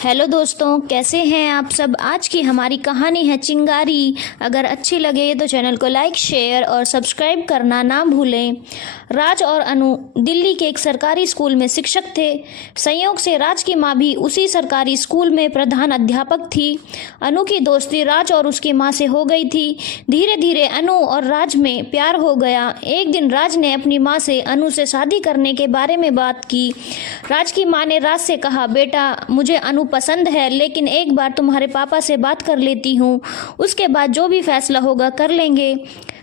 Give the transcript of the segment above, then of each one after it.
Hello दोस्तों, कैसे हैं आप सब। आज की हमारी कहानी है चिंगारी। अगर अच्छी लगे तो चैनल को लाइक, शेयर और सब्सक्राइब करना ना भूलें। राज और अनु दिल्ली के एक सरकारी स्कूल में शिक्षक थे। संयोग से राज की माँ भी उसी सरकारी स्कूल में प्रधान अध्यापक थी। अनु की दोस्ती राज और उसकी माँ से हो गई थी। धीरे धीरे अनु और राज में प्यार हो गया। एक दिन राज ने अपनी माँ से अनु से शादी करने के बारे में बात की। राज की माँ ने राज से कहा, बेटा मुझे अनु पसंद है, लेकिन एक बार तुम्हारे पापा से बात कर लेती हूँ, उसके बाद जो भी फैसला होगा कर लेंगे।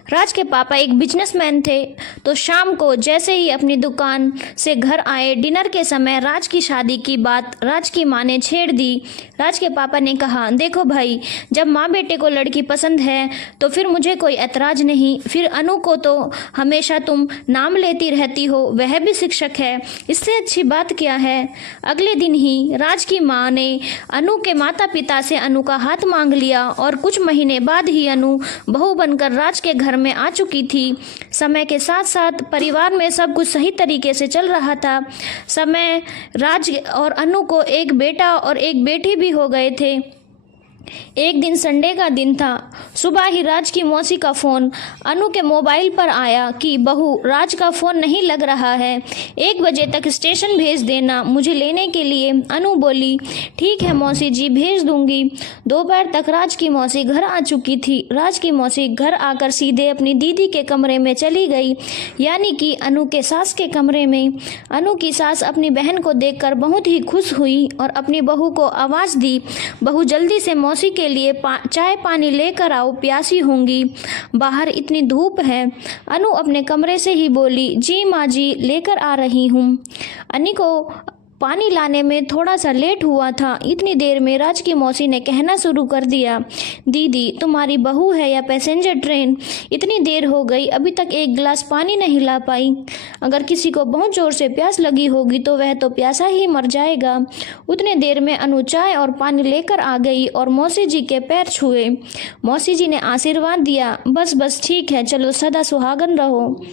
राज के पापा एक बिजनेसमैन थे, तो शाम को जैसे ही अपनी दुकान से घर आए, डिनर के समय राज की शादी की बात राज की माँ ने छेड़ दी। राज के पापा ने कहा, देखो भाई, जब माँ बेटे को लड़की पसंद है तो फिर मुझे कोई ऐतराज नहीं। फिर अनु को तो हमेशा तुम नाम लेती रहती हो, वह भी शिक्षक है, इससे अच्छी बात क्या है। अगले दिन ही राज की माँ ने अनु के माता पिता से अनु का हाथ मांग लिया और कुछ महीने बाद ही अनु बहू बनकर राज के घर में आ चुकी थी। समय के साथ साथ परिवार में सब कुछ सही तरीके से चल रहा था। समय राज और अनु को एक बेटा और एक बेटी भी हो गए थे। एक दिन संडे का दिन था। सुबह ही राज की मौसी का फ़ोन अनु के मोबाइल पर आया कि बहू, राज का फ़ोन नहीं लग रहा है, 1 बजे तक स्टेशन भेज देना मुझे लेने के लिए। अनु बोली, ठीक है मौसी जी, भेज दूंगी। दोपहर तक राज की मौसी घर आ चुकी थी। राज की मौसी घर आकर सीधे अपनी दीदी के कमरे में चली गई, यानी कि अनु के सास के कमरे में। अनु की सास अपनी बहन को देखकर बहुत ही खुश हुई और अपनी बहू को आवाज़ दी, बहू जल्दी से मौसी के लिए चाय पानी लेकर आओ, प्यासी होंगी, बाहर इतनी धूप है। अनु अपने कमरे से ही बोली, जी माँ जी, लेकर आ रही हूँ। अनु को पानी लाने में थोड़ा सा लेट हुआ था। इतनी देर में राज की मौसी ने कहना शुरू कर दिया, दीदी तुम्हारी बहू है या पैसेंजर ट्रेन, इतनी देर हो गई अभी तक एक गिलास पानी नहीं ला पाई। अगर किसी को बहुत जोर से प्यास लगी होगी तो वह तो प्यासा ही मर जाएगा। उतने देर में अनु चाय और पानी लेकर आ गई और मौसी जी के पैर छुए। मौसी जी ने आशीर्वाद दिया, बस बस ठीक है, चलो सदा सुहागन रहो।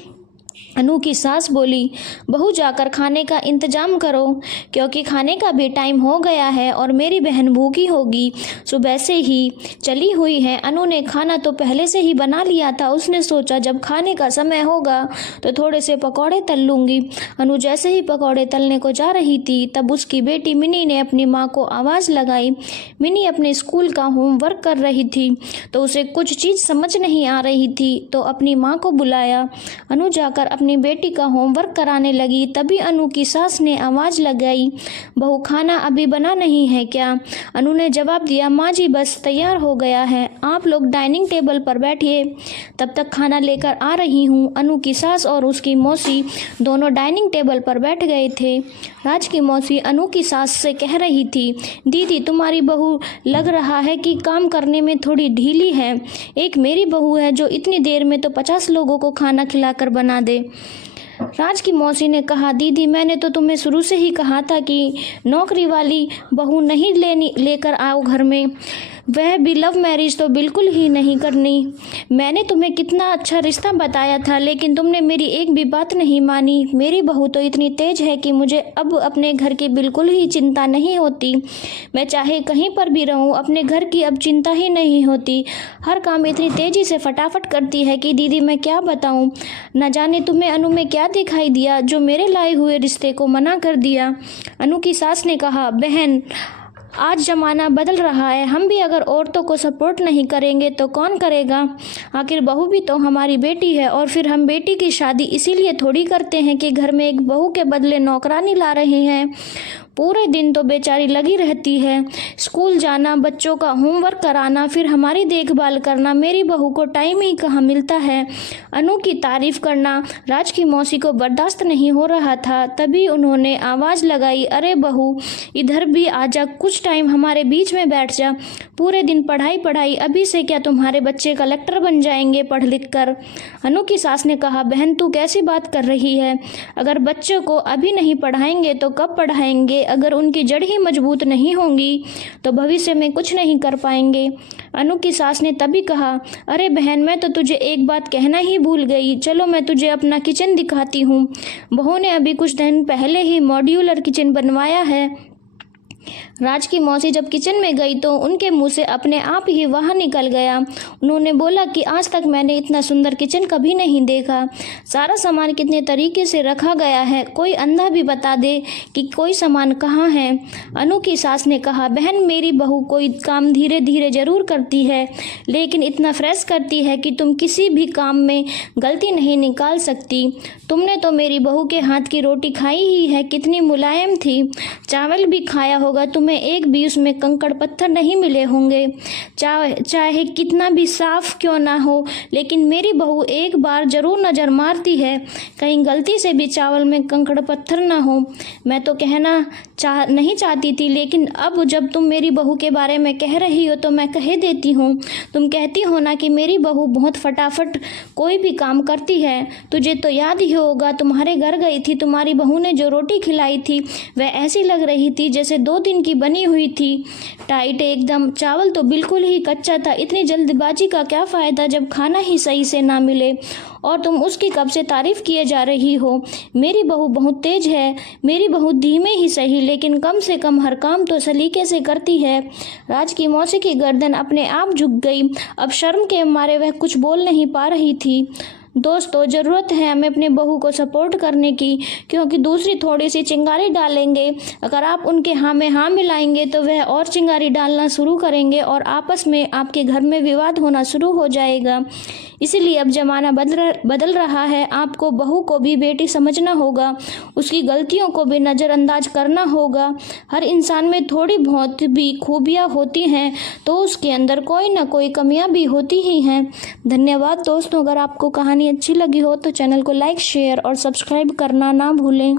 अनु की सास बोली, बहू जाकर खाने का इंतजाम करो, क्योंकि खाने का भी टाइम हो गया है और मेरी बहन भूखी होगी, सुबह से ही चली हुई है। अनु ने खाना तो पहले से ही बना लिया था। उसने सोचा जब खाने का समय होगा तो थोड़े से पकौड़े तल लूँगी। अनु जैसे ही पकौड़े तलने को जा रही थी तब उसकी बेटी मिनी ने अपनी माँ को आवाज़ लगाई। मिनी अपने स्कूल का होमवर्क कर रही थी तो उसे कुछ चीज़ समझ नहीं आ रही थी, तो अपनी माँ को बुलाया। अनु जाकर अपनी बेटी का होमवर्क कराने लगी। तभी अनु की सास ने आवाज़ लगाई, बहू खाना अभी बना नहीं है क्या। अनु ने जवाब दिया, माँ जी बस तैयार हो गया है, आप लोग डाइनिंग टेबल पर बैठिए, तब तक खाना लेकर आ रही हूँ। अनु की सास और उसकी मौसी दोनों डाइनिंग टेबल पर बैठ गए थे। राज की मौसी अनु की सास से कह रही थी, दीदी तुम्हारी बहू लग रहा है कि काम करने में थोड़ी ढीली है। एक मेरी बहू है जो इतनी देर में तो 50 लोगों को खाना खिलाकर बना दे। राज की मौसी ने कहा, दीदी मैंने तो तुम्हें शुरू से ही कहा था कि नौकरी वाली बहू नहीं लेकर आओ घर में, वह भी लव मैरिज तो बिल्कुल ही नहीं करनी। मैंने तुम्हें कितना अच्छा रिश्ता बताया था, लेकिन तुमने मेरी एक भी बात नहीं मानी। मेरी बहू तो इतनी तेज है कि मुझे अब अपने घर की बिल्कुल ही चिंता नहीं होती। मैं चाहे कहीं पर भी रहूं, अपने घर की अब चिंता ही नहीं होती। हर काम इतनी तेजी से फटाफट करती है कि दीदी मैं क्या बताऊं। न जाने तुम्हें अनु में क्या दिखाई दिया जो मेरे लाए हुए रिश्ते को मना कर दिया। अनु की सास ने कहा, बहन आज ज़माना बदल रहा है, हम भी अगर औरतों को सपोर्ट नहीं करेंगे तो कौन करेगा। आखिर बहू भी तो हमारी बेटी है, और फिर हम बेटी की शादी इसीलिए थोड़ी करते हैं कि घर में एक बहू के बदले नौकरानी ला रहे हैं। पूरे दिन तो बेचारी लगी रहती है, स्कूल जाना, बच्चों का होमवर्क कराना, फिर हमारी देखभाल करना, मेरी बहू को टाइम ही कहाँ मिलता है। अनु की तारीफ करना राज की मौसी को बर्दाश्त नहीं हो रहा था। तभी उन्होंने आवाज़ लगाई, अरे बहू इधर भी आजा, कुछ टाइम हमारे बीच में बैठ जा। पूरे दिन पढ़ाई पढ़ाई, अभी से क्या तुम्हारे बच्चे कलेक्टर बन जाएंगे पढ़ लिख कर। अनु की सास ने कहा, बहन तू कैसी बात कर रही है, अगर बच्चों को अभी नहीं पढ़ाएंगे तो कब पढ़ाएंगे। अगर उनकी जड़ ही मजबूत नहीं होंगी तो भविष्य में कुछ नहीं कर पाएंगे। अनु की सास ने तभी कहा, अरे बहन मैं तो तुझे एक बात कहना ही भूल गई, चलो मैं तुझे अपना किचन दिखाती हूँ। बहू ने अभी कुछ दिन पहले ही मॉड्यूलर किचन बनवाया है। राज की मौसी जब किचन में गई तो उनके मुंह से अपने आप ही वह निकल गया। उन्होंने बोला कि आज तक मैंने इतना सुंदर किचन कभी नहीं देखा। सारा सामान कितने तरीके से रखा गया है, कोई अंधा भी बता दे कि कोई सामान कहाँ है। अनु की सास ने कहा, बहन मेरी बहू कोई काम धीरे धीरे जरूर करती है, लेकिन इतना फ्रेश करती है कि तुम किसी भी काम में गलती नहीं निकाल सकती। तुमने तो मेरी बहू के हाथ की रोटी खाई ही है, कितनी मुलायम थी। चावल भी खाया होगा, तुम्हें एक भी उसमें कंकड़ पत्थर नहीं मिले होंगे। चाहे कितना भी साफ क्यों ना हो, लेकिन मेरी बहू एक बार जरूर नज़र मारती है, कहीं गलती से भी चावल में कंकड़ पत्थर ना हो। मैं तो कहना नहीं चाहती थी, लेकिन अब जब तुम मेरी बहू के बारे में कह रही हो तो मैं कह देती हूँ। तुम कहती हो ना कि मेरी बहू बहुत फटाफट कोई भी काम करती है। तुझे तो याद ही होगा, तुम्हारे घर गई थी, तुम्हारी बहू ने जो रोटी खिलाई थी वह ऐसी लग रही थी जैसे 2 दिन की बनी हुई थी, टाइट एकदम। चावल तो बिल्कुल ही कच्चा था। इतनी जल्दबाजी का क्या फ़ायदा जब खाना ही सही से ना मिले, और तुम उसकी कब से तारीफ किए जा रही हो। मेरी बहू बहुत तेज है, मेरी बहू धीमे ही सही लेकिन कम से कम हर काम तो सलीके से करती है। राज की मौसी की गर्दन अपने आप झुक गई। अब शर्म के मारे वह कुछ बोल नहीं पा रही थी। दोस्तों, ज़रूरत है हमें अपने बहू को सपोर्ट करने की, क्योंकि दूसरी थोड़ी सी चिंगारी डालेंगे, अगर आप उनके हाँ में हाँ मिलाएंगे तो वह और चिंगारी डालना शुरू करेंगे और आपस में आपके घर में विवाद होना शुरू हो जाएगा। इसीलिए अब ज़माना बदल रहा है। आपको बहू को भी बेटी समझना होगा, उसकी गलतियों को भी नज़रअंदाज करना होगा। हर इंसान में थोड़ी बहुत भी खूबियाँ होती हैं तो उसके अंदर कोई ना कोई कमियाँ भी होती ही हैं। धन्यवाद दोस्तों। अगर आपको कहानी अच्छी लगी हो तो चैनल को लाइक, शेयर और सब्सक्राइब करना ना भूलें।